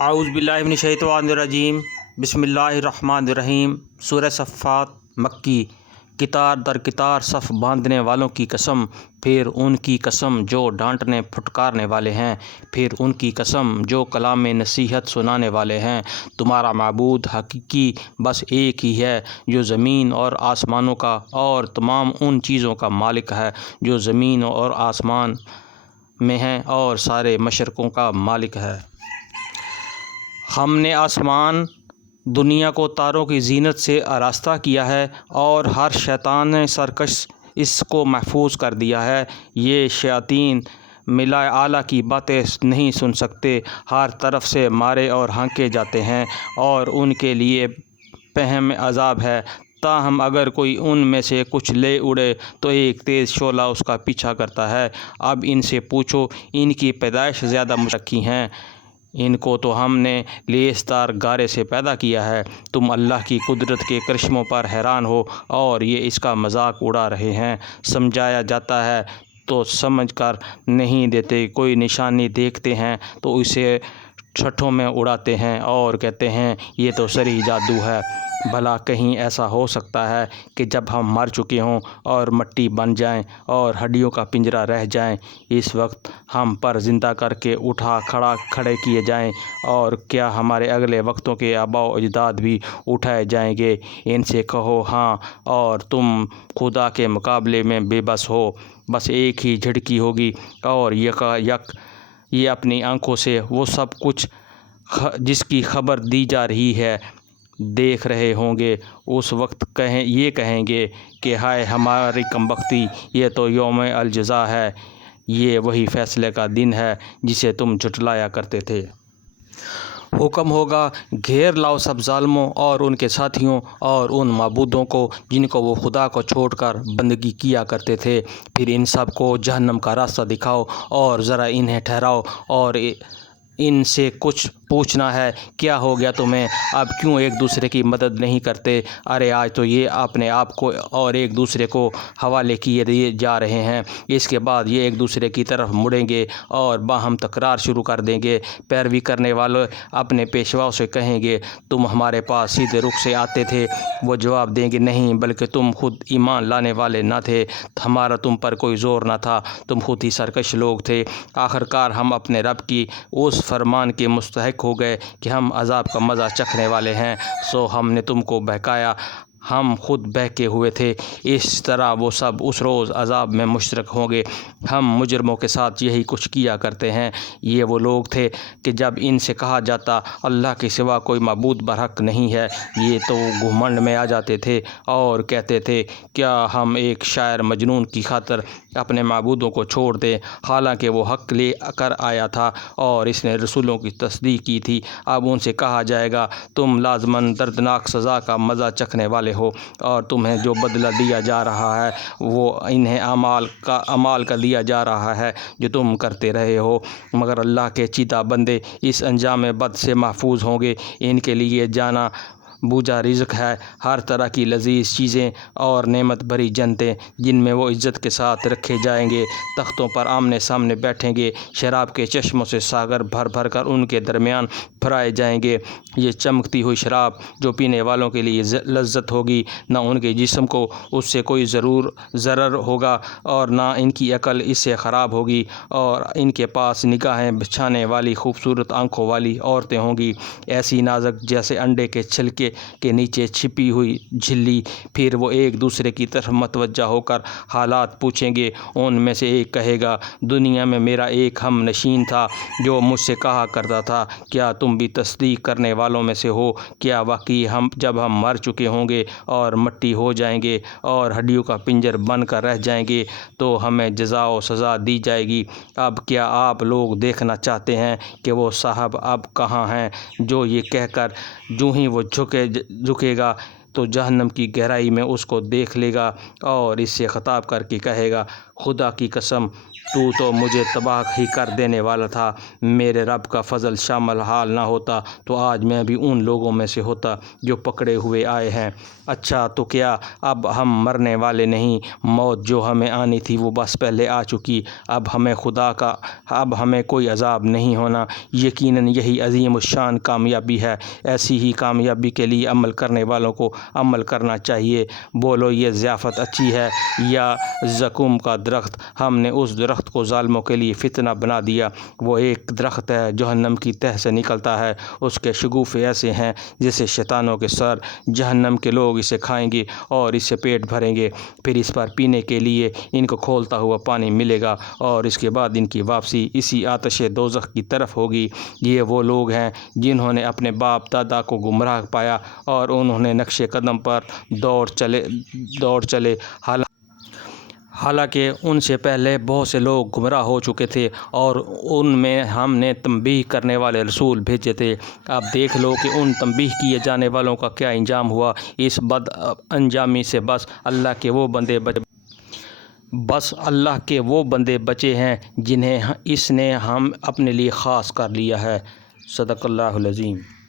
आऊज़ बिल्लाहि मिनश शैतानिर रजीम बिस्मिल्लाहिर रहमानिर रहीम। सूरह सफ़ात मक्की। कितार दर कितार सफ़ बांधने वालों की कसम, फिर उनकी कसम जो डांटने फुटकारने वाले हैं, फिर उनकी कसम जो कलाम नसीहत सुनाने वाले हैं। तुम्हारा माबूद हकीकी बस एक ही है जो ज़मीन और आसमानों का और तमाम उन चीज़ों का मालिक है जो ज़मीन और आसमान में हैं और सारे मशरक़ों का मालिक है। हमने आसमान दुनिया को तारों की ज़ीनत से आरास्ता किया है और हर शैतान सरकश इसको महफूज कर दिया है। ये शयातीन मिला आला की बातें नहीं सुन सकते, हर तरफ से मारे और हाँके जाते हैं और उनके लिए पहम अजाब है। ताहम अगर कोई उनमें से कुछ ले उड़े तो एक तेज़ शोला उसका पीछा करता है। अब इनसे पूछो, इनकी पैदाइश ज़्यादा मुशक्की हैं, इनको तो हमने लेसदार गारे से पैदा किया है। तुम अल्लाह की कुदरत के करिश्मों पर हैरान हो और ये इसका मजाक उड़ा रहे हैं। समझाया जाता है तो समझ कर नहीं देते, कोई निशानी देखते हैं तो इसे छठों में उड़ाते हैं और कहते हैं ये तो सरी जादू है। भला कहीं ऐसा हो सकता है कि जब हम मर चुके हों और मिट्टी बन जाएं और हड्डियों का पिंजरा रह जाएं, इस वक्त हम पर ज़िंदा करके खड़े किए जाएं? और क्या हमारे अगले वक्तों के आबाओ अजदाद भी उठाए जाएंगे? इनसे कहो हाँ, और तुम खुदा के मुकाबले में बेबस हो। बस एक ही झटकी होगी और यक ये अपनी आँखों से वो सब कुछ जिसकी खबर दी जा रही है देख रहे होंगे। उस वक्त कहेंगे कि हाय हमारी कमबख्ती, ये तो यौम अल जज़ा है, ये वही फ़ैसले का दिन है जिसे तुम झुटलाया करते थे। हुक्म होगा, घेर लाओ सब ज़ालिमों और उनके साथियों और उन माबूदों को जिनको वो खुदा को छोड़कर बंदगी किया करते थे। फिर इन सब को जहन्नम का रास्ता दिखाओ और ज़रा इन्हें ठहराओ और इनसे कुछ पूछना है, क्या हो गया तुम्हें? अब क्यों एक दूसरे की मदद नहीं करते? अरे आज तो ये अपने आप को और एक दूसरे को हवाले किए दिए जा रहे हैं। इसके बाद ये एक दूसरे की तरफ मुड़ेंगे और बाहम तकरार शुरू कर देंगे। पैरवी करने वाले अपने पेशवाओं से कहेंगे, तुम हमारे पास सीधे रुख से आते थे? वो जवाब देंगे, नहीं, बल्कि तुम खुद ईमान लाने वाले न थे, हमारा तुम पर कोई ज़ोर न था, तुम खुद ही सरकश लोग थे। आखिरकार हम अपने रब की उस फरमान के मुस्तहक हो गए कि हम अज़ाब का मज़ा चखने वाले हैं, सो हमने तुमको बहकाया, हम खुद बहके हुए थे। इस तरह वो सब उस रोज़ अज़ाब में मुशरक होंगे। हम मुजरमों के साथ यही कुछ किया करते हैं। ये वो लोग थे कि जब इनसे कहा जाता अल्लाह के सिवा कोई माबूद बरहक नहीं है, ये तो घुमंड में आ जाते थे और कहते थे, क्या हम एक शायर मजनून की खातर अपने माबूदों को छोड़ दें? हालांकि वो हक़ ले कर आया था और इसने रसूलों की तस्दीक की थी। अब उनसे कहा जाएगा, तुम लाज़मन दर्दनाक सज़ा का मज़ा चखने वाले हो और तुम्हें जो बदला दिया जा रहा है वो इन्हें अमाल का दिया जा रहा है जो तुम करते रहे हो। मगर अल्लाह के चीता बंदे इस अंजाम बद से महफूज होंगे। इनके लिए जाना बूझा रिज़्क़ है, हर तरह की लजीज़ चीज़ें और नेमत भरी जन्नतें जिनमें वो इज़्ज़त के साथ रखे जाएंगे। तख्तों पर आमने सामने बैठेंगे, शराब के चश्मों से सागर भर भर कर उनके दरमियान फराए जाएंगे। ये चमकती हुई शराब जो पीने वालों के लिए लज्जत होगी, न उनके जिस्म को उससे कोई ज़रर होगा और ना इनकी अकल इससे ख़राब होगी। और इनके पास निगाहें बिछाने वाली खूबसूरत आँखों वाली औरतें होंगी, ऐसी नाजुक जैसे अंडे के छिलके के नीचे छिपी हुई झिल्ली। फिर वो एक दूसरे की तरफ मतवज्जा होकर हालात पूछेंगे। उनमें से एक कहेगा, दुनिया में मेरा एक हम नशीन था जो मुझसे कहा करता था, क्या तुम भी तस्दीक करने वालों में से हो? क्या वाकई हम जब हम मर चुके होंगे और मिट्टी हो जाएंगे और हड्डियों का पिंजर बन कर रह जाएंगे तो हमें जज़ा व सज़ा दी जाएगी? अब क्या आप लोग देखना चाहते हैं कि वो साहब अब कहाँ हैं? जो ये कहकर जूँ ही वो झुकेगा तो जहन्नम की गहराई में उसको देख लेगा और इससे ख़िताब करके कहेगा, खुदा की कसम تو مجھے تباہ ہی کر دینے والا تھا۔ میرے رب کا فضل شامل حال نہ ہوتا تو آج میں بھی ان لوگوں میں سے ہوتا جو پکڑے ہوئے آئے ہیں۔ اچھا تو کیا اب ہم مرنے والے نہیں؟ موت جو ہمیں آنی تھی وہ بس پہلے آ چکی۔ اب ہمیں کوئی عذاب نہیں ہونا۔ یقیناً یہی عظیم الشان کامیابی ہے۔ ایسی ہی کامیابی کے لیے عمل کرنے والوں کو عمل کرنا چاہیے۔ بولو یہ ضیافت اچھی ہے یا زقوم کا درخت؟ ہم نے اس درخت کو ظالموں کے لیے فتنہ بنا دیا۔ وہ ایک درخت ہے جہنم کی تہہ سے نکلتا ہے، اس کے شگوفے ایسے ہیں جیسے شیطانوں کے سر۔ جہنم کے لوگ اسے کھائیں گے اور اس سے پیٹ بھریں گے، پھر اس پر پینے کے لیے ان کو کھولتا ہوا پانی ملے گا اور اس کے بعد ان کی واپسی اسی آتش دوزخ کی طرف ہوگی۔ یہ وہ لوگ ہیں جنہوں نے اپنے باپ دادا کو گمراہ پایا اور انہوں نے نقش قدم پر دوڑ چلے حالانکہ ان سے پہلے بہت سے لوگ گمراہ ہو چکے تھے اور ان میں ہم نے تنبیہ کرنے والے رسول بھیجے تھے۔ اب دیکھ لو کہ ان تنبیہ کیے جانے والوں کا کیا انجام ہوا۔ اس بد انجامی سے بس اللہ کے وہ بندے بچے ہیں جنہیں اس نے ہم اپنے لیے خاص کر لیا ہے۔ صدق اللہ العظیم۔